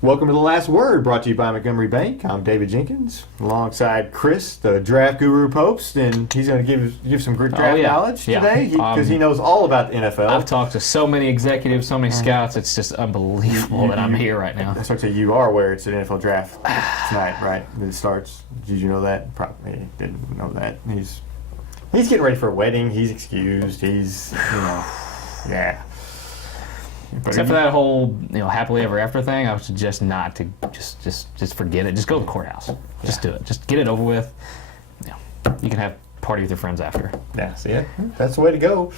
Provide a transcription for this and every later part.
Welcome to The Last Word, brought to you by Montgomery Bank. I'm David Jenkins, alongside Chris, the draft guru Pobst, and he's going to give some good draft knowledge today because he knows all about the NFL. I've talked to so many executives, so many scouts, it's just unbelievable that I'm here right now. That's what I say, you are aware it's an NFL draft tonight, right? It starts. Did you know that? Probably didn't know that. He's getting ready for a wedding. He's excused. He's, yeah. But Except for that whole, happily ever after thing, I would suggest not to just forget it. Just go to the courthouse. Just do it. Just get it over with. You can have a party with your friends after. Yeah, see it? That's the way to go.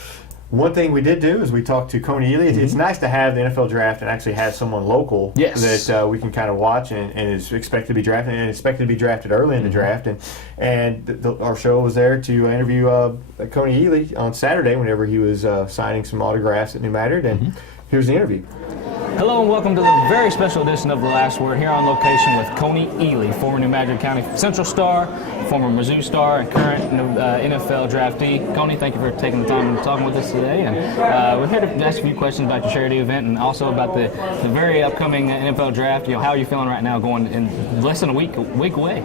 One thing we did do is we talked to Kony Ealy. It's nice to have the NFL draft and actually have someone local that we can kind of watch and is expected to be drafted and expected to be drafted early in the draft. And our show was there to interview Kony Ealy on Saturday whenever he was signing some autographs at New Madrid. And here's the interview. Hello and welcome to the very special edition of The Last Word, here on location with Kony Ealy, former New Madrid County Central star, former Mizzou star, and current NFL draftee. Kony, thank you for taking the time and talking with us today. And we're here to ask a few questions about your charity event and also about the very upcoming NFL draft. How are you feeling right now going in less than a week away?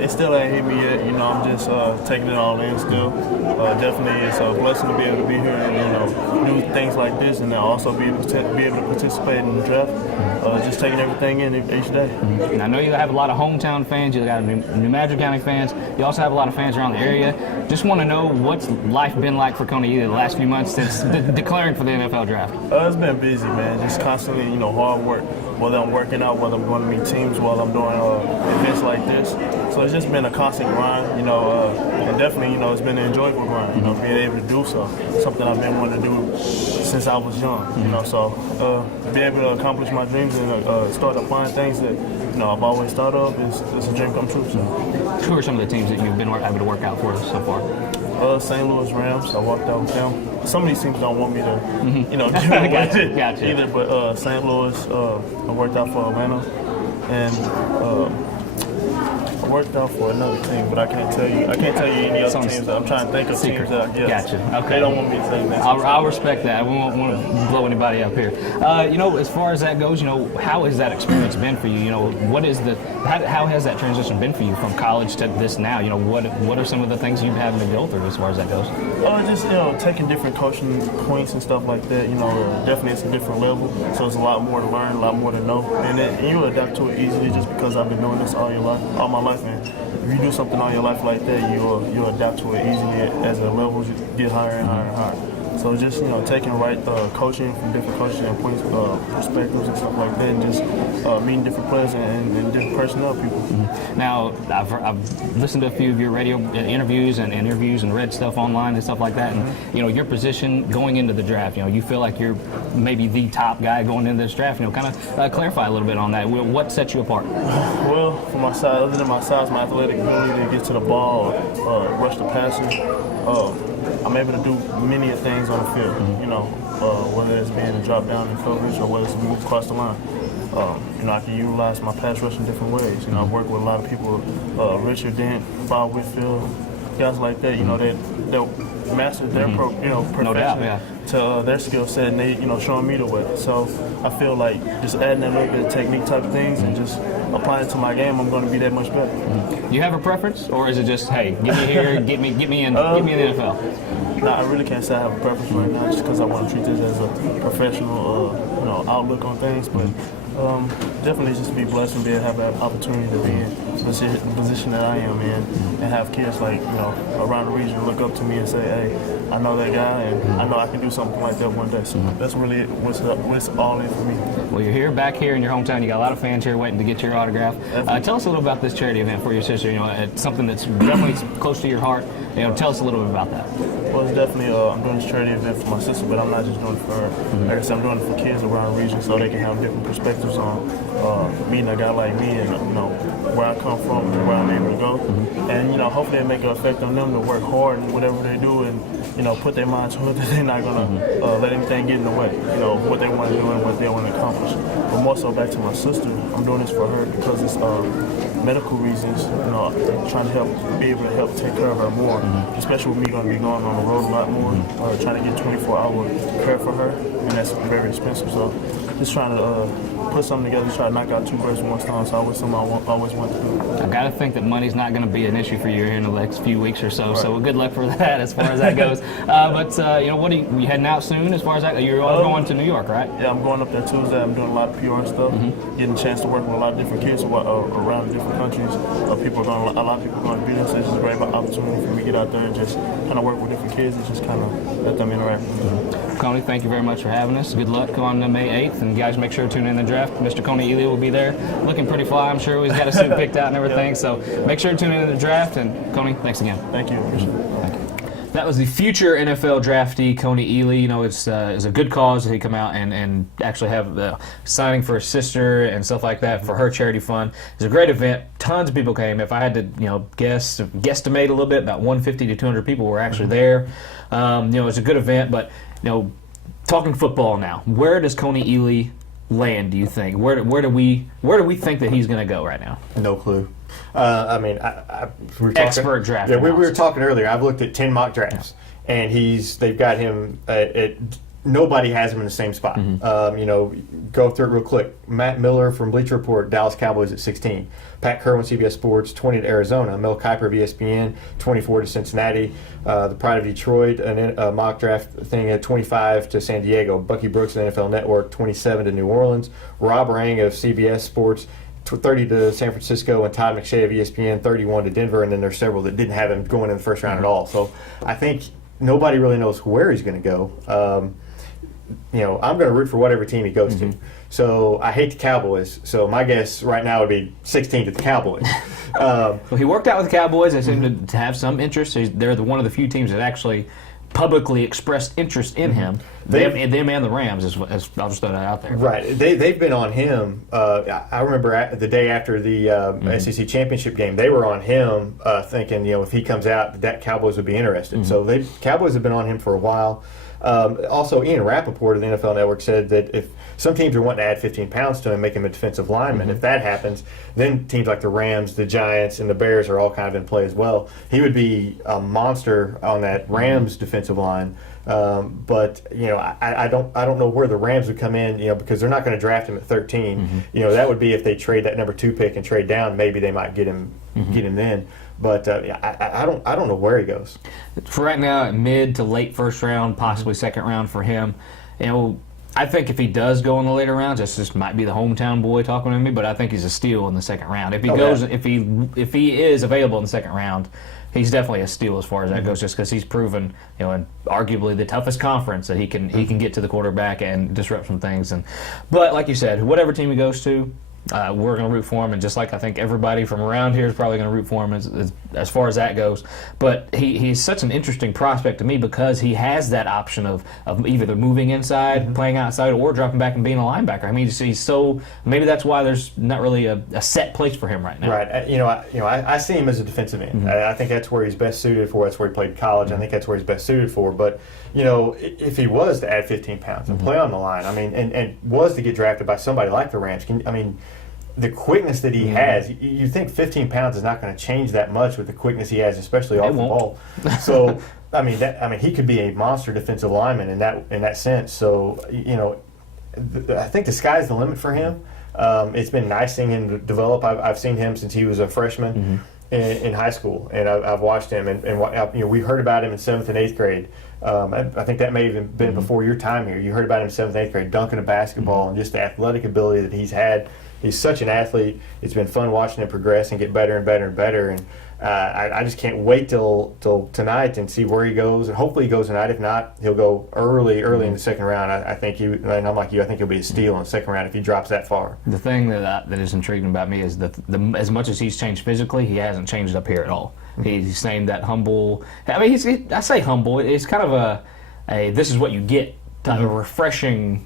It still ain't hit me yet. I'm just taking it all in still. Definitely, it's a blessing to be able to be here and do things like this, and then also be able to participate in the draft. Just taking everything in each day. And I know you have a lot of hometown fans. You got New Madrid County fans. You also have a lot of fans around the area. Just want to know what's life been like for Kony Ealy the last few months since declaring for the NFL draft. It's been busy, man. Just constantly, hard work. Whether I'm working out, whether I'm going to meet teams, while I'm doing events like this. So it's just been a constant grind, and definitely, it's been an enjoyable grind, being able to do so. Something I've been wanting to do since I was young, so being able to accomplish my dreams and start applying things that, I've always thought of is a dream come true. So. Who are some of the teams that you've been able to work out for so far? St. Louis Rams, I walked out with them. Some of these teams don't want me to, give them Gotcha. either, but St. Louis, I worked out for Atlanta, and I worked out for another team, but I can't tell you any other teams. I'm trying to think of teams that I guess. Gotcha. Okay. They don't want me to say that. I'll respect that. We won't want to blow anybody up here. As far as that goes, how has that experience been for you? How has that transition been for you from college to this now? What are some of the things you've had to go through as far as that goes? Just taking different coaching points and stuff like that. Definitely it's a different level, so it's a lot more to learn, a lot more to know, and you adapt to it easily just because I've been doing this all my life. And if you do something all your life like that, you'll adapt to it easily as the levels get higher and higher and higher. So just taking coaching from different coaching and points, perspectives and stuff like that, and just meeting different players and different personnel people. Now I've listened to a few of your radio interviews and read stuff online and stuff like that. And your position going into the draft, you feel like you're maybe the top guy going into this draft. Kind of clarify a little bit on that. What sets you apart? Well, for my size, other than my size, my athletic ability to get to the ball, rush the passer. I'm able to do many things on the field, whether it's being a drop down in coverage or whether it's a move across the line. I can utilize my pass rush in different ways. I've worked with a lot of people, Richard Dent, Bob Whitfield, guys like that, they'll master their profession to their skill set, and they, showing me the way. So I feel like just adding that little bit of technique type of things and just applying it to my game, I'm going to be that much better. Do you have a preference, or is it just, hey, get me here, get me in the NFL? No, I really can't say I have a preference right now, just because I want to treat this as a professional, outlook on things. But definitely just to be blessed and be able to have that opportunity to be in the position that I am in, and have kids like around the region look up to me and say, hey, I know that guy, and I know I can do something like that one day. So that's really what's all in for me. Well, you're here, back here in your hometown. You got a lot of fans here waiting to get your autograph. Tell us a little about this charity event for your sister. It's something that's definitely close to your heart. Tell us a little bit about that. Well, it's definitely, I'm doing this charity event for my sister, but I'm not just doing it for her. Like I said, I'm doing it for kids around the region so they can have different perspectives on meeting a guy like me and, where I come from and where I'm able to go. And, hopefully it make an effect on them to work hard in whatever they do and, put their mind to it that they're not going to let anything get in the way, what they want to do and what they want to accomplish. But more so back to my sister, I'm doing this for her because it's medical reasons, trying to be able to help take care of her more, especially with me going to be going on the road a lot more, trying to get 24-hour care for her, and that's very expensive. So just trying to put something together, try to knock out 2 birds with one stone. So always something I always want to do. I got to think that money's not going to be an issue for you here in the next few weeks or so. Right. So good luck for that as far as that goes. But what are you heading out soon as far as that? You're all going to New York, right? Yeah, I'm going up there Tuesday. I'm doing a lot of PR stuff, getting a chance to work with a lot of different kids around different countries. A lot of people are going to be there, so it's just a great opportunity for me to get out there and just kind of work with different kids and just kind of let them interact with me. Kony, thank you very much for having us. Good luck on May 8th, and guys, make sure to tune in the draft. Mr. Kony Ealy will be there, looking pretty fly. I'm sure he's got a suit picked out and everything. Yeah. So make sure to tune in to the draft. And Kony, thanks again. Thank you. Appreciate it. Thank you. That was the future NFL draftee, Kony Ealy. You know, it's a good cause that he come out and actually have the signing for his sister and stuff like that for her charity fund. It's a great event. Tons of people came. If I had to, guesstimate a little bit, about 150 to 200 people were actually there. It's a good event, but talking football now, where does Kony Ealy land? Do you think? Where do we think that he's going to go right now? No clue. We were talking, expert draft. Yeah, we were talking earlier. I've looked at 10 mock drafts, and they've got him at nobody has him in the same spot. Go through it real quick. Matt Miller from Bleacher Report, Dallas Cowboys at 16. Pat Kerwin, CBS Sports, 20 to Arizona. Mel Kiper of ESPN, 24 to Cincinnati. The Pride of Detroit, a mock draft thing at 25 to San Diego. Bucky Brooks of NFL Network, 27 to New Orleans. Rob Rang of CBS Sports, 30 to San Francisco, and Todd McShay of ESPN, 31 to Denver, and then there's several that didn't have him going in the first round at all. So I think nobody really knows where he's going to go. I'm going to root for whatever team he goes to. So I hate the Cowboys. So my guess right now would be 16 to the Cowboys. Well, he worked out with the Cowboys. They seem to have some interest. They're one of the few teams that actually publicly expressed interest in him. Them and the Rams, as I'll just throw that out there. Right. They've been on him. I remember the day after the SEC championship game, they were on him thinking, if he comes out, that Cowboys would be interested. So Cowboys have been on him for a while. Also, Ian Rappaport of the NFL Network said that if some teams are wanting to add 15 pounds to him, make him a defensive lineman. If that happens, then teams like the Rams, the Giants, and the Bears are all kind of in play as well. He would be a monster on that Rams defensive line. But I don't know where the Rams would come in, because they're not going to draft him at 13. That would be if they trade that number 2 pick and trade down. Maybe they might get him then. But I don't know where he goes. For right now, mid to late first round, possibly second round for him. I think if he does go in the later rounds, this just might be the hometown boy talking to me, but I think he's a steal in the second round. If he if he is available in the second round, he's definitely a steal as far as that goes, just because he's proven, in arguably the toughest conference, that he can get to the quarterback and disrupt some things. But like you said, whatever team he goes to, we're going to root for him, and just like I think everybody from around here is probably going to root for him as far as that goes. But he's such an interesting prospect to me because he has that option of either moving inside, playing outside, or dropping back and being a linebacker. I mean, he's so maybe that's why there's not really a set place for him right now. Right. I see him as a defensive end. I think that's where he's best suited for. That's where he played college. I think that's where he's best suited for. But if he was to add 15 pounds and play on the line, and was to get drafted by somebody like the Rams, the quickness that he has, you think 15 pounds is not going to change that much with the quickness he has, especially off the ball. So, he could be a monster defensive lineman in that sense. So, I think the sky's the limit for him. It's been nice seeing him develop. I've seen him since he was a freshman in high school, and I've watched him. And we heard about him in 7th and 8th grade. I think that may have even been before your time here. You heard about him in 7th and 8th grade, dunking a basketball, and just the athletic ability that he's had. He's such an athlete. It's been fun watching him progress and get better and better and better. And I just can't wait till tonight and see where he goes. And hopefully he goes tonight. If not, he'll go early in the second round. I think and I'm like you. I think he'll be a steal in the second round if he drops that far. The thing that is intriguing about me is that as much as he's changed physically, he hasn't changed up here at all. He's saying that humble. I say humble. It's kind of a this is what you get type of refreshing.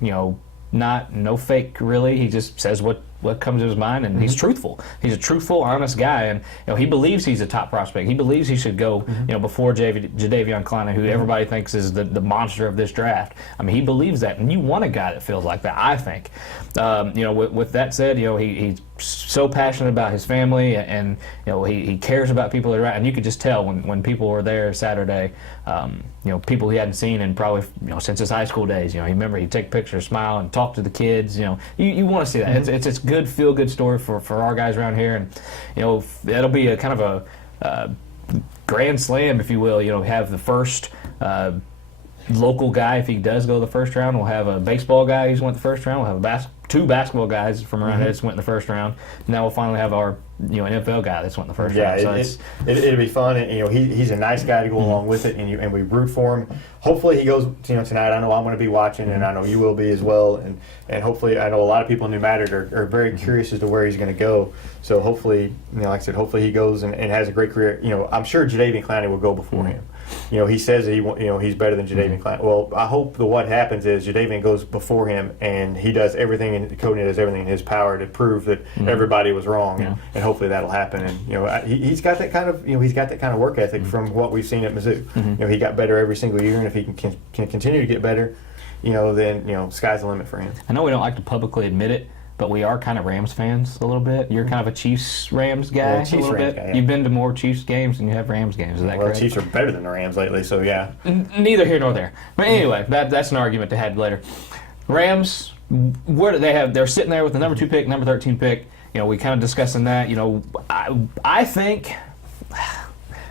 No fake really. He just says what comes to his mind, and he's truthful. He's a truthful, honest guy, and he believes he's a top prospect. He believes he should go before Jadeveon Clowney, who everybody thinks is the monster of this draft. He believes that, and you want a guy that feels like that, I think. With that said, he's so passionate about his family, and he cares about people that are around. And you could just tell when people were there Saturday, people he hadn't seen in probably since his high school days. He'd take pictures, smile, and talk to the kids. You want to see that. Mm-hmm. It's a good feel good story for our guys around here, and that'll be a kind of a grand slam, if you will. Have the first local guy, if he does go the first round. We'll have a baseball guy who's went the first round. We'll have two basketball guys from around here that's went in the first round. Now we'll finally have our NFL guy that's went in the first round. So it'll be fun, and he's a nice guy to go along with it, and we root for him. Hopefully he goes tonight. I know I'm going to be watching, and I know you will be as well, and hopefully I know a lot of people in New Madrid are very curious as to where he's going to go. So hopefully, like I said, hopefully he goes and has a great career. I'm sure Jadeveon Clowney will go before him. He says that he's better than Jadeveon Clowney. Well, I hope what happens is Jadeveon goes before him, and he does everything, and Kony does everything in his power to prove that everybody was wrong, and hopefully that'll happen. And he's got that kind of work ethic from what we've seen at Mizzou. He got better every single year, and if he can continue to get better, then sky's the limit for him. I know we don't like to publicly admit it, but we are kind of Rams fans a little bit. You're kind of a Chiefs-Rams guy a little bit. Guy, yeah. You've been to more Chiefs games than you have Rams games. Is that correct? The Chiefs are better than the Rams lately, so yeah. Neither here nor there. But anyway, that's an argument to have later. Rams, where do they have? They're sitting there with the number 2 pick, number 13 pick. We kind of discussing that. I think.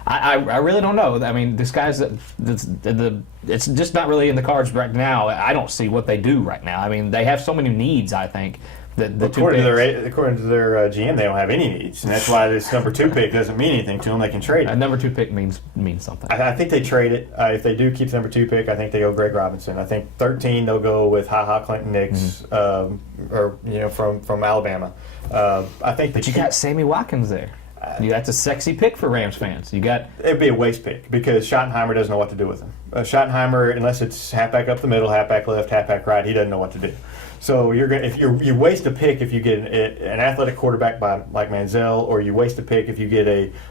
I really don't know. I mean, this guy's it's just not really in the cards right now. I don't see what they do right now. I mean, they have so many needs. I think. According to their GM, they don't have any needs, and that's why this number 2 pick doesn't mean anything to them. They can trade it. A number 2 pick means something. I think they trade it. If they do keep the number 2 pick, I think they go Greg Robinson. I think 13 they'll go with Clinton Nix, or from Alabama. I think. But you got Sammy Watkins there. That's a sexy pick for Rams fans. It'd be a waste pick because Schottenheimer doesn't know what to do with him. Schottenheimer, unless it's halfback up the middle, halfback left, halfback right, he doesn't know what to do. So if you waste a pick if you get an athletic quarterback like Manziel, or you waste a pick if you get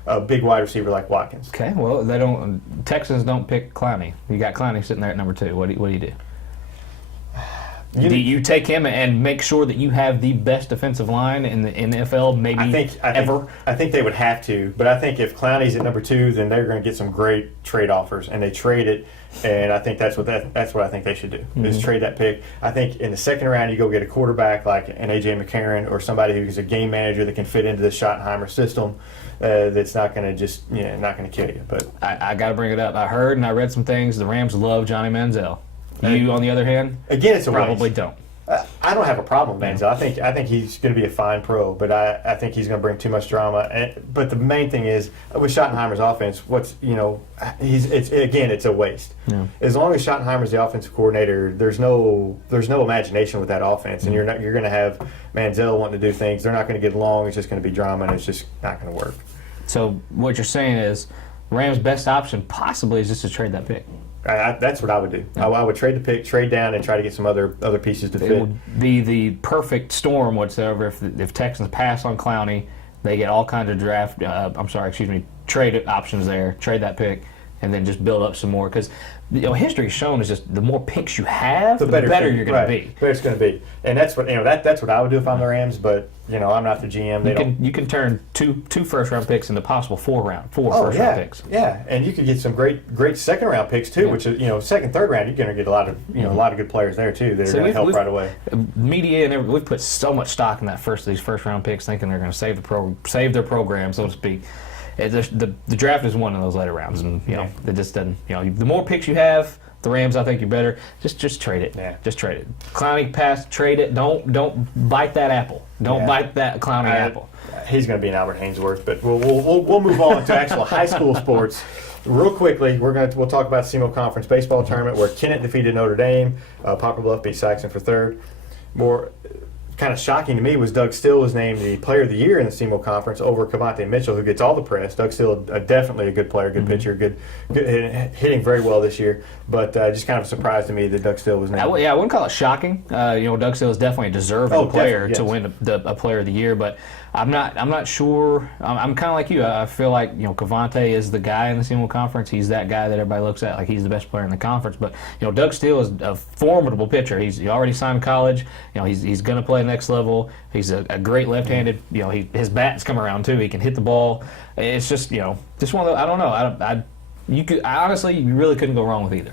a big wide receiver like Watkins. Okay, well Texans don't pick Clowney. You got Clowney sitting there at number 2. What do you do? Do you take him and make sure that you have the best defensive line in the NFL ever? I think they would have to, but I think if Clowney's at number 2, then they're going to get some great trade offers, and they trade it, and I think that's what I think they should do, is trade that pick. I think in the second round you go get a quarterback like an A.J. McCarron, or somebody who's a game manager that can fit into the Schottenheimer system. That's not going to not going to kill you. But I got to bring it up. I heard and I read some things. The Rams love Johnny Manziel. You, on the other hand, again, it's a probably waste. Don't. I don't have a problem with Manziel. I think he's going to be a fine pro, but I think he's going to bring too much drama. But the main thing is with Schottenheimer's offense, it's a waste. Yeah. As long as Schottenheimer's the offensive coordinator, there's no imagination with that offense, and you're going to have Manziel wanting to do things. They're not going to get along. It's just going to be drama, and it's just not going to work. So what you're saying is, Rams' best option possibly is just to trade that pick. That's what I would do. I would trade the pick, trade down, and try to get some other pieces to fit. It would be the perfect storm whatsoever if Texans pass on Clowney, they get all kinds of trade options there, trade that pick, and then just build up some more. Because history's shown is just the more picks you have, the better you're going to be. Better it's going to be, and that's what that's what I would do if I'm the Rams. But I'm not the GM. You can turn two first round picks into possible four first round picks. Yeah, and you could get some great second round picks too. Yeah. Which is second, third round, you're going to get a lot of a lot of good players there too that are going to help right away. Media and we've put so much stock in these first round picks, thinking they're going to save their program, so to speak. The draft is one of those later rounds, and it just doesn't. The more picks you have, the Rams, I think you're better. Just trade it. Yeah. Just trade it. Clowney pass, trade it. Don't bite that apple. Don't bite that Clowney apple. He's going to be an Albert Haynesworth, but we'll move on to actual high school sports. Real quickly, we'll talk about the SEMO Conference baseball tournament where Kennett defeated Notre Dame. Poplar Bluff beat Saxon for third. More kind of shocking to me was Doug Still was named the Player of the Year in the SEMO Conference over Cavante Mitchell, who gets all the press. Doug Still, definitely a good player, good pitcher, good hitting very well this year. But just kind of a surprise to me that Doug Still was named. I wouldn't call it shocking. Doug Still is definitely a deserving player to win a Player of the Year, but I'm not sure. I'm kind of like you. I feel like Cavante is the guy in the SEMO Conference. He's that guy that everybody looks at like he's the best player in the conference. But Doug Still is a formidable pitcher. He already signed college. He's going to play next level. He's a great left-handed. His bat's come around too. He can hit the ball. It's just just one of the, I don't know. Honestly, you really couldn't go wrong with either.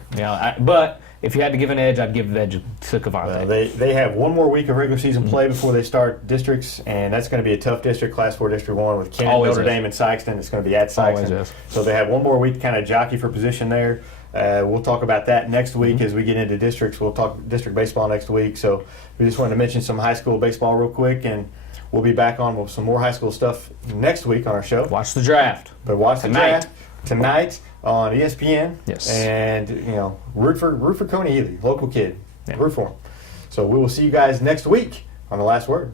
But if you had to give an edge, I'd give the edge to Cavante. They have one more week of regular season play before they start districts, and that's going to be a tough district, Class 4 District 1 with Kent, Notre Dame, and Sykeston. It's going to be at Sykeston. So they have one more week to kind of jockey for position there. We'll talk about that next week as we get into districts. We'll talk district baseball next week. So we just wanted to mention some high school baseball real quick, and we'll be back on with some more high school stuff next week on our show. Watch the draft. But watch the draft tonight on ESPN. Yes. And root for Kony Ealy, local kid. Yeah. Root for him. So we will see you guys next week on The Last Word.